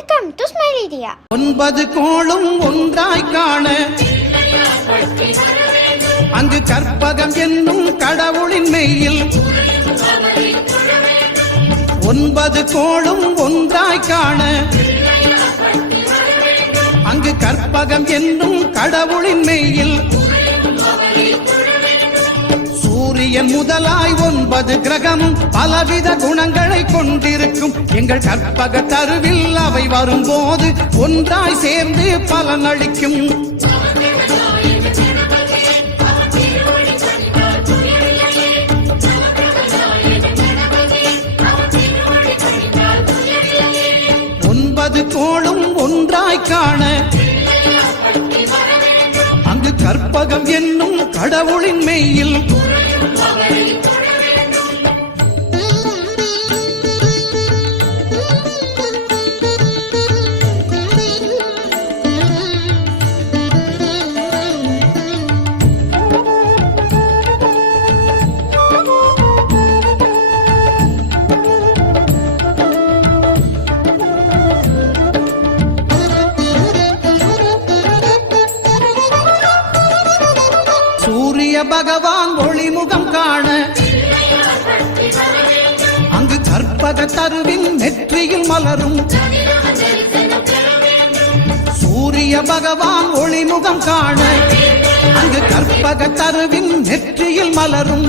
Welcome to ஸ்மைலிடியா. 9 கோளும் ஒன்றாய் காண அங்கு கற்பகம் என்னும் கடவுளின் மெய்யில் 9 கோளும் ஒன்றாய் காண அங்கு கற்பகம் என்னும் கடவுளின் மெய்யில் சூரியன் முதலாய் 9 கிரகமும் பலவித குணங்களை கொண்டிருக்கும் எங்கள் கற்பக தருவில் அவை வரும்போது ஒன்றாய் சேர்ந்து பலனளிக்கும். கோளும் ஒன்றாய் காண அங்கு கற்பகம் என்னும் கடவுளின் மெய்யில் பகவான் ஒளிமுகம் காண அங்கு கற்பக தருவின் நெற்றியில் மலரும். சூரிய பகவான் ஒளிமுகம் காண அங்கு கற்பக தருவின் நெற்றியில் மலரும்.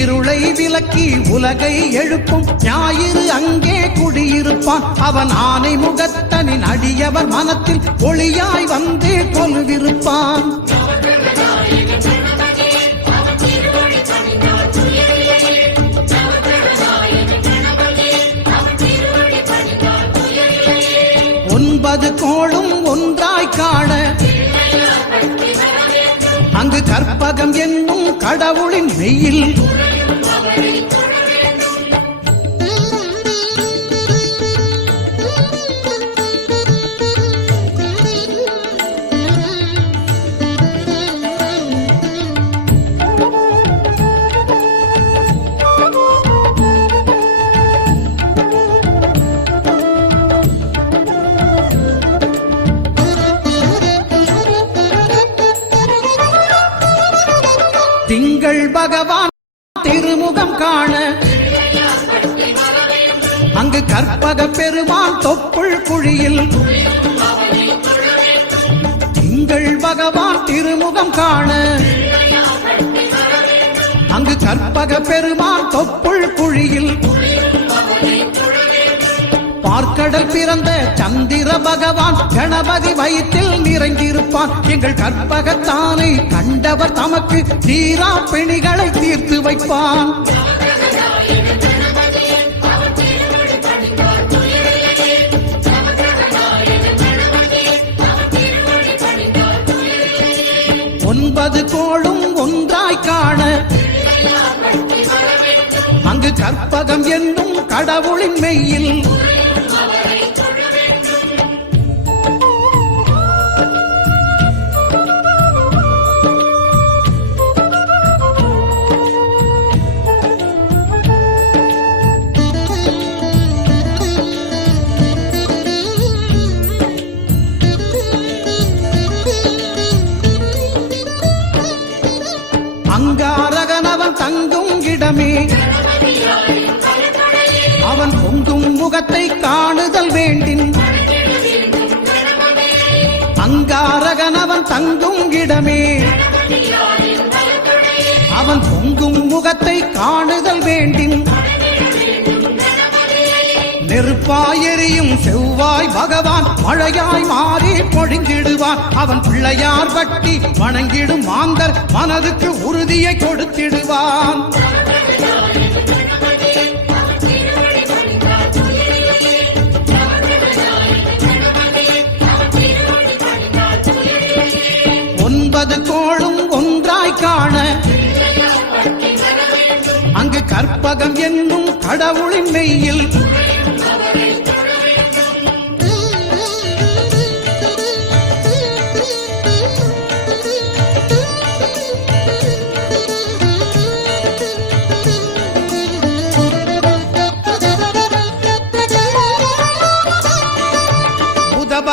இருளை விலக்கி உலகை எழுப்பும் ஞாயிறு அங்கே குடியிருப்பான். அவன் ஆனை முகத்தனின் அடியவர் மனத்தில் ஒளியாய் வந்து கொலுவிருப்பான். ஒன்பது கோளும் ஒன்றாய் காண அங்கு கற்பகம் என்னும் கடவுளின் மெய்யில் திங்கள் பகவான் திருமுகம் காண அங்கு கற்பக பெருமான் தொப்புள் குழியில். திங்கள் பகவான் திருமுகம் காண அங்கு கற்பக பெருமான் தொப்புள் குழியில். பார்க்கடல் பிறந்த சந்திர பகவான் கணபதி வயிற்றில் நிறைந்திருப்பான். எங்கள் கற்பகத்தானை கண்டவர் தமக்கு தீரா பிணிகளை தீர்த்து வைப்பான். ஒன்பது கோளும் ஒன்றாய் காண அங்கு கற்பகம் என்னும் கடவுளின் மெய்யில் அங்காரகனவன் தங்கும் இடமே அவன் பொங்கும் முகத்தை காணுதல் வேண்டின். அங்காரகனவன் தங்கும் இடமே அவன் பொங்கும் முகத்தை காணுதல் வேண்டின். நெருப்பாய் எரியும் செவ்வாய் பகவான் மழையாய் மாறி பொழிந்திடுவான். அவன் பிள்ளையார் பட்டி வணங்கிடும் மாந்தர் மனதுக்கு உறுதியை கொடுத்திடுவான். ஒன்பது கோளும் ஒன்றாய் காண அங்கு கற்பகம் என்னும் கடவுளின் மெய்யில்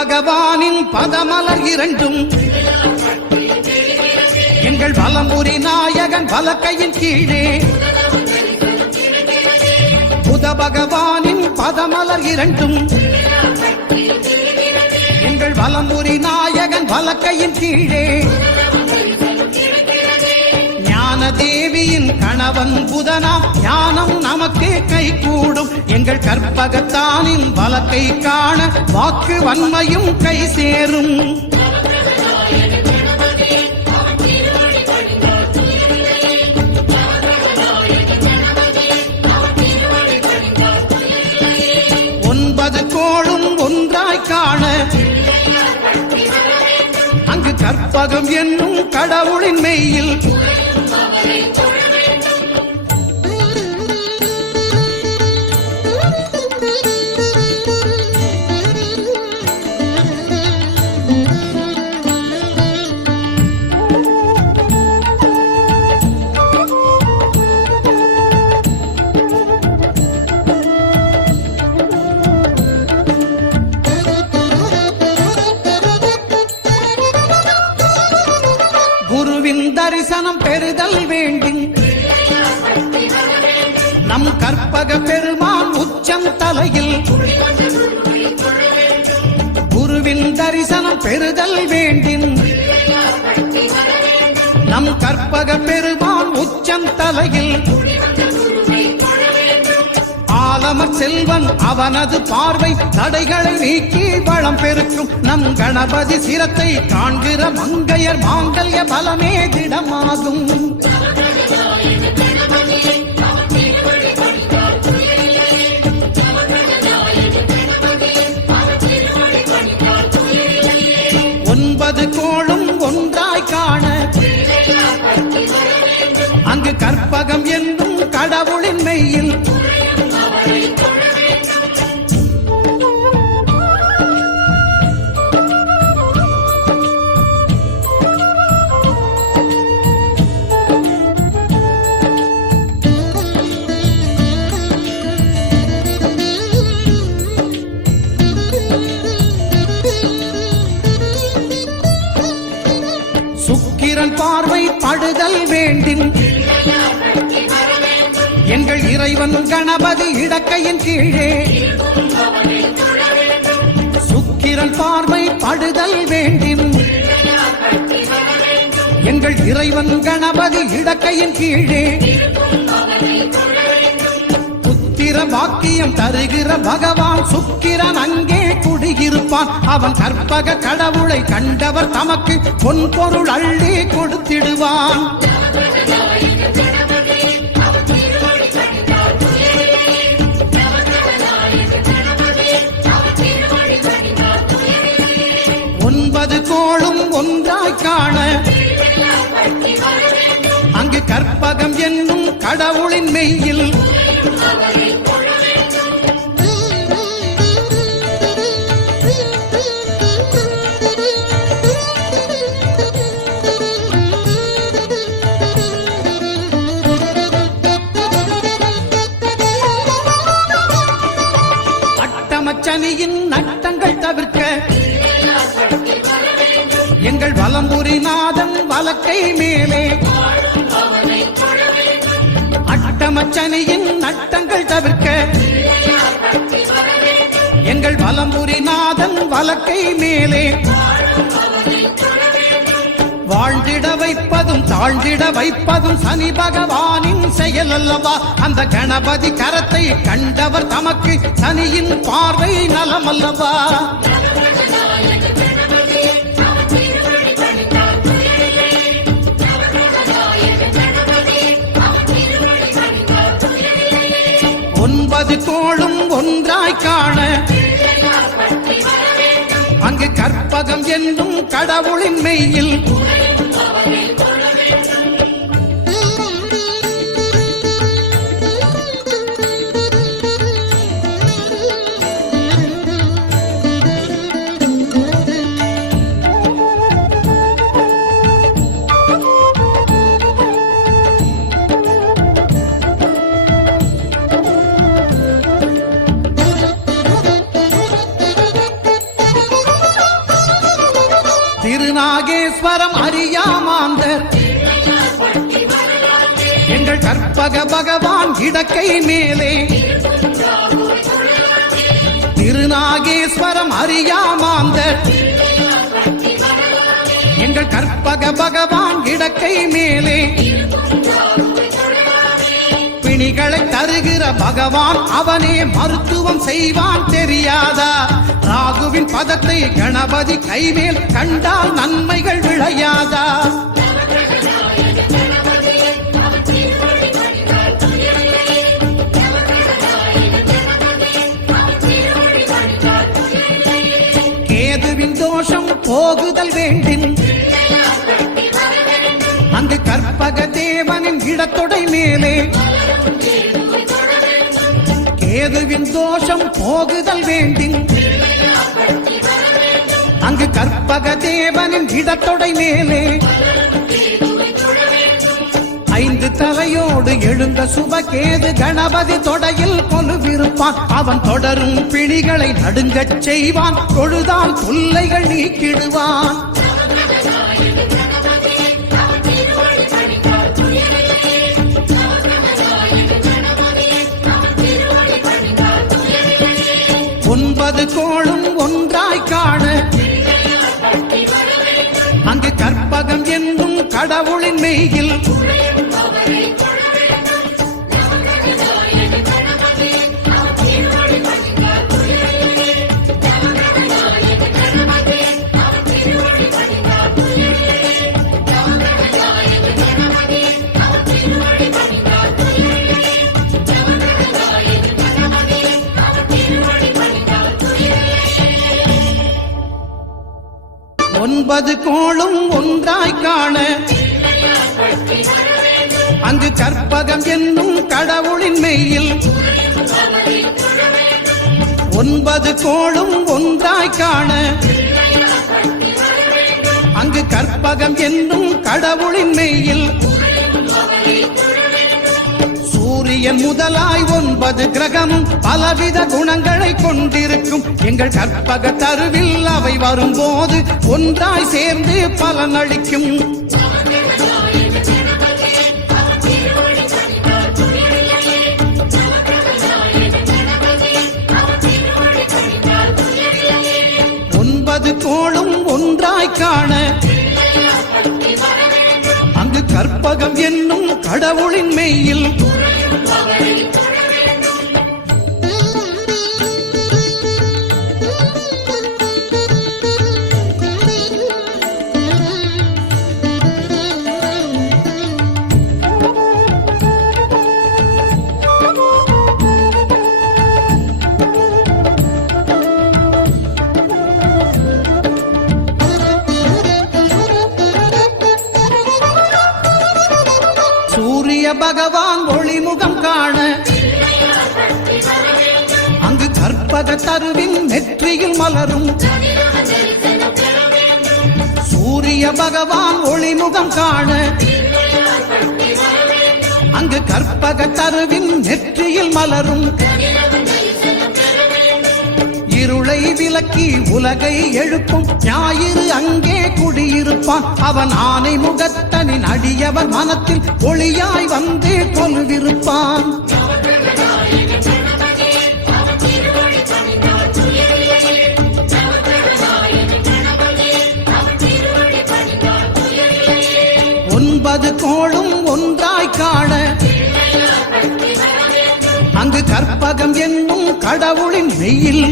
பகவானின் பதமலர் இரண்டும் எங்கள் வலம்புரி நாயகன் வலக்கையின் கீழே புத பகவானின் பதமலர் இரண்டும் எங்கள் வலம்புரி நாயகன் வலக்கையின் கீழே தேவியின் கணவன் புதனா ஞானம் நமக்கு கை கூடும் எங்கள் கற்பகத்தானின் வலக்கை காண வாக்கு வன்மையும் கை சேரும் ஒன்பது கோளும் ஒன்றாய் காண அங்கு கற்பகம் என்னும் கடவுளின் மெய்யில் தரிசனம் பெறுதல் வேண்டும் நம் கற்பக பெருமான் உச்சம் தலையில் குருவின் தரிசனம் பெறுதல் வேண்டும் நம் கற்பக பெருமான் உச்சம் தலையில் ஆலமர் செல்வன் அவனது பார்வை தடைகளை நீக்கி வளம் பெருக்கும் நம் கணபதி சிரத்தை காண்கிற மங்கையர் மாங்கல்ய பலமே திடமாகும் ஒன்பது கோளும் ஒன்றாய் காண அங்கு கற்பகம் என்னும் கடவுளின் மெய்யில் சுக்கிரன் பார்வை படுதல் வேண்டும் எங்கள் இறைவன் கணபதி இடக்கையின் கீழே சுக்கிரன் பார்வை படுதல் வேண்டும் எங்கள் இறைவன் கணபதி இடக்கையின் கீழே புத்திர வாக்கியம் தருகிற பகவான் சுக்கிரன் அங்கே குடியிருப்பான் அவன் கற்பக கடவுளை கண்டவர் தமக்கு பொன் பொருள் அள்ளி கொடுத்திடுவான் ஒன்பது கோளும் ஒன்றாய் காண அங்கு கற்பகம் என்னும் கடவுளின் மெய்யில் அட்டமச்சனியின் நட்டங்கள் தவிர்க்க எங்கள் வலம்புரி நாதன் வலக்கை மேலே அட்டமச்சனியின் நட்டங்கள் தவிர்க்க எங்கள் வலம்புரி நாதன் வலக்கை மேலே வாழ்ந்திட வைப்பதும் தாழ்ந்திட வைப்பதும் சனி பகவானின் செயல் அல்லவா அந்த கணபதி கரத்தை கண்டவர் தமக்கு சனியின் பார்வை நலமல்லவா ஒன்பது கோளும் ஒன்றாய் காண அங்கு கற்பகம் என்னும் கடவுளின் மெய்யில் நாகேஸ்வரம் அறியாமாந்தர் எங்கள் கற்பக பகவான் இடக்கை மேலே திருநாகேஸ்வரம் அறியாமாந்தர் எங்கள் கற்பக பகவான் இடக்கை மேலே பிணிகளை தருகிற பகவான் அவனே மருத்துவம் செய்வான் தெரியாதா ராகுவின் பதத்தை கணபதி கைமேல் கண்டால் நன்மைகள் விளையாதா கேதுவின் தோஷம் போகுதல் வேண்டின் அங்கு கற்பக தேவனின் இடத்தொடை மேலே கேதுவின் தோஷம் போகுதல் வேண்டின் அங்கு கற்பக தேவனின் இடத்தொடை மேலே 5 தலையோடு எழுந்த சுபகேது கணபதி தொடையில் கொலுவிருப்பான் அவன் தொடரும் பிணிகளை நடுங்கச் செய்வான் தொழுதால் தொல்லைகள் நீக்கிடுவான் ஒன்பது கோளும் ஒன்றாய் காண அங்கு கற்பகம் என்னும் கடவுளின் மெய்யில் ஒன்பது கோளும் ஒன்றாய் காண அங்கு கற்பகம் என்னும் கடவுளின் மெய்யில் 9 கோளும் ஒன்றாய் காண அங்கு கற்பகம் என்னும் கடவுளின் மெய்யில் சூரியன் முதலாய் 9 கிரகமும் பலவித குணங்களை கொண்டிருக்கும் எங்கள் கற்பக தருவில் அவை வரும்போது ஒன்றாய் சேர்ந்து பலனளிக்கும் ஒன்பது கோளும் ஒன்றாய் காண அங்கு கற்பகம் என்னும் கடவுளின் மெய்யில் சூரிய பகவான் ஒளிமுகம் காண அங்கு கற்பக தருவின் நெற்றியில் மலரும் சூரிய பகவான் ஒளிமுகம் காண அங்கு கற்பக தருவின் நெற்றியில் மலரும் இருளை விலக்கி உலகை எழுப்பும் ஞாயிறு அங்கே குடியிருப்பான் அவன் ஆனை முகத்தனின் அடியவர் மனத்தில் ஒளியாய் வந்து கொலுவிருப்பான் ஒன்பது கோளும் ஒன்றாய் காண அங்கு கற்பகம் என்னும் கடவுளின் மெய்யில்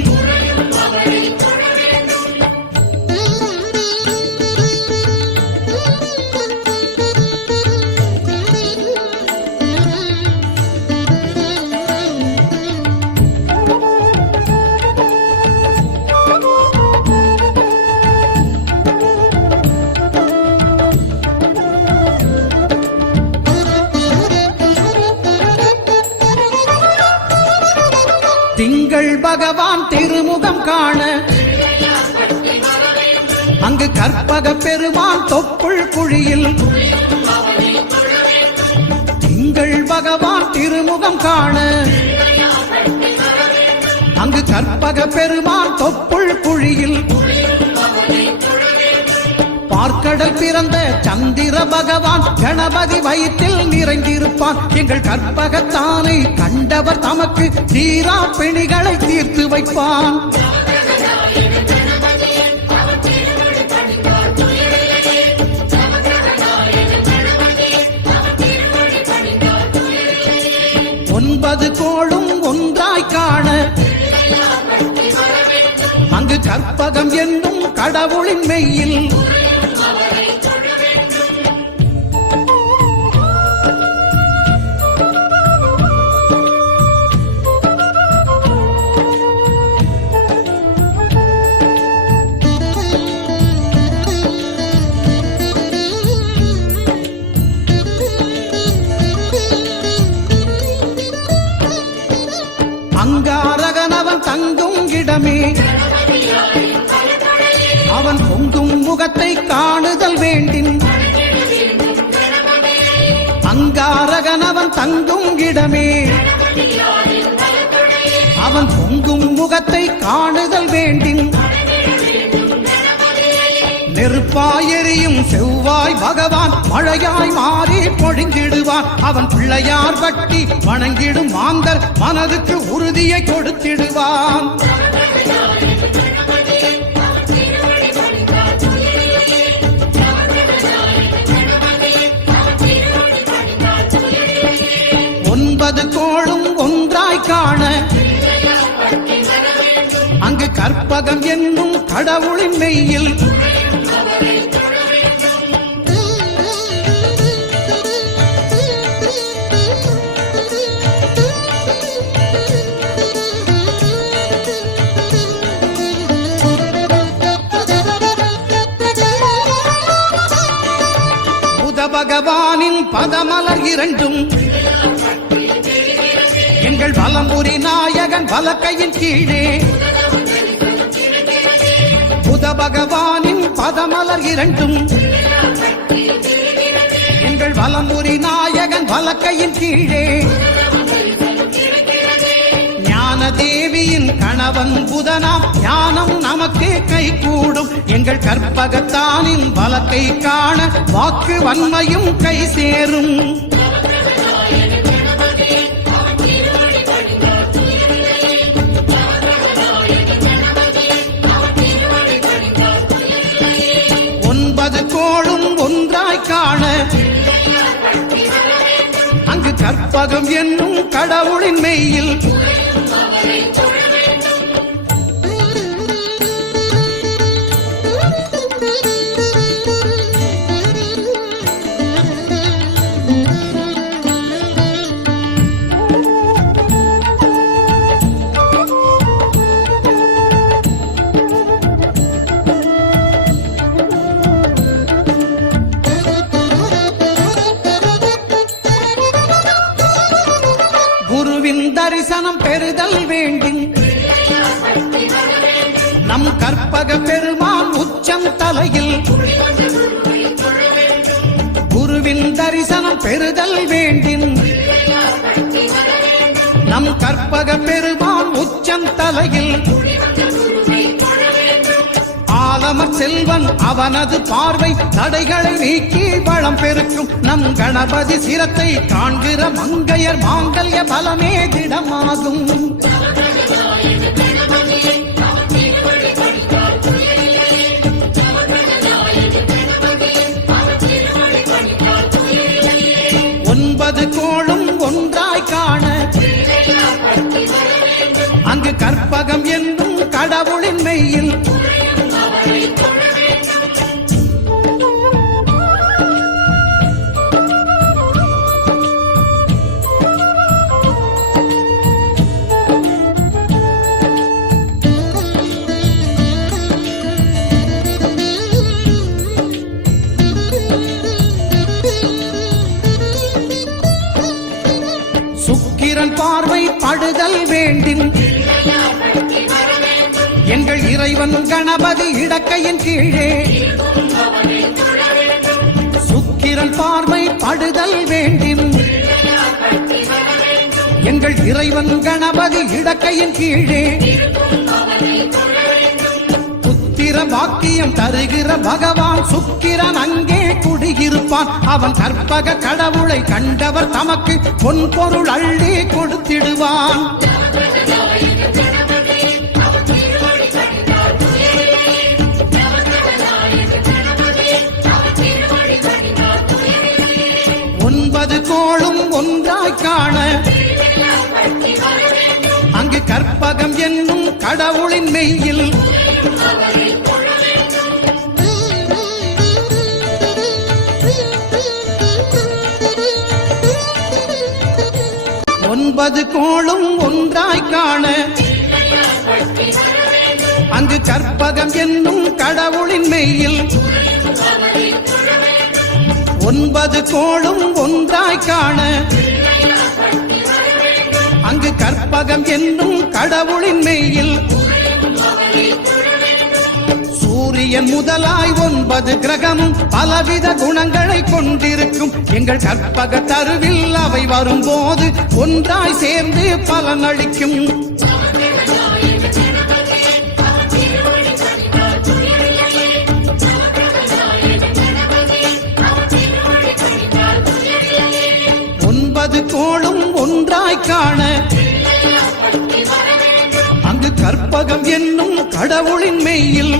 திங்கள் பகவான் திருமுகம் காண அங்கு கற்பக பெருமான் தொப்புள் குழியில் திங்கள் பகவான் திருமுகம் காண அங்கு கற்பக பெருமான் தொப்புள் குழியில் பார்க்கடல் பிறந்த சந்திர பகவான் கணபதி வயிற்றில் நிறைந்திருப்பான். எங்கள் கற்பகத்தானை கண்டவர் தமக்கு தீரா பிணிகளை தீர்த்து வைப்பான். ஒன்பது கோளும் ஒன்றாய் காண அங்கு கற்பகம் என்னும் கடவுளின் மெய்யில் அங்காரகனவன் தங்கும் இடமே அவன் பொங்கும் முகத்தை காணுதல் வேண்டின். அங்காரகனவன் தங்கும் இடமே அவன் பொங்கும் முகத்தை காணுதல் வேண்டின். நெருப்பாய் எரியும் செவ்வாய் பகவான் மழையாய் மாறி பொழிந்திடுவான். அவன் பிள்ளையார் பட்டி வணங்கிடும் மாந்தர் மனதுக்கு உறுதியை கொடுத்திடுவான். ஒன்பது கோளும் ஒன்றாய் காண அங்கு கற்பகம் என்னும் கடவுளின் மெய்யில் பகவானின் பதமலர் இரண்டும் எங்கள் வலம்புரி நாயகன் வலக்கையின் கீழே. புத பகவானின் பதமலர் இரண்டும் எங்கள் வலம்புரி நாயகன் வலக்கையின் கீழே. தேவியின் கணவன் புதனாம் ஞானம் நமக்கு கை கூடும். எங்கள் கற்பகத்தானின் பலத்தை காண வாக்கு வன்மையும் கை சேரும். ஒன்பது கோளும் ஒன்றாய் காண அங்கு கற்பகம் என்னும் கடவுளின் மெய்யில் தரிசனம் பெறுதல் வேண்டும். நம் கற்பக பெருமான் உச்சம் தலையில் குருவின் தரிசனம் பெறுதல் வேண்டும். நம் கற்பக பெருமான் உச்சம் தலையில் ஆலமர் செல்வன் அவனது பார்வை தடைகளை நீக்கி வளம் பெருக்கும். நம் கணபதி சிரத்தை காண்கிற மங்கையர் மாங்கல்ய பலமே திடமாகும். ஒன்பது கோளும் ஒன்றாய் காண அங்கு கற்பகம் என்னும் கடவுளின் மெய்யில் சுக்கிரன் பார்வை படுதல் வேண்டும். எங்கள் இறைவன் கணபதி இடக்கையின் கீழே சுக்கிரன் பார்வை படுதல் வேண்டும். எங்கள் இறைவன் கணபதி இடக்கையின் கீழே புத்திர பாக்கியம் பாக்கியம் தருகிற பகவான் சுக்கிரன் அங்கே குடியிருப்பான். அவன் கற்பக கடவுளை கண்டவர் தமக்கு பொன் பொருள் அள்ளி கொடுத்திடுவான். ஒன்பது கோளும் ஒன்றாய் காண அங்கு கற்பகம் என்னும் கடவுளின் மெய்யில் ஒன்பது கோளும் ஒன்றாய் காண அங்கு கற்பகம் என்னும் கடவுளின் மெய்யில் ஒன்பது கோளும் ஒன்றாய் காண அங்கு கற்பகம் என்னும் கடவுளின் மெய்யில் சூரியன் முதலாய் 9 கிரகமும் பலவித குணங்களை கொண்டிருக்கும். எங்கள் கற்பக தருவில் அவை வரும்போது ஒன்றாய் சேர்ந்து பலனளிக்கும். ஒன்பது கோளும் ஒன்றாய் காண அங்கு கற்பகம் என்னும் கடவுளின் மெய்யில்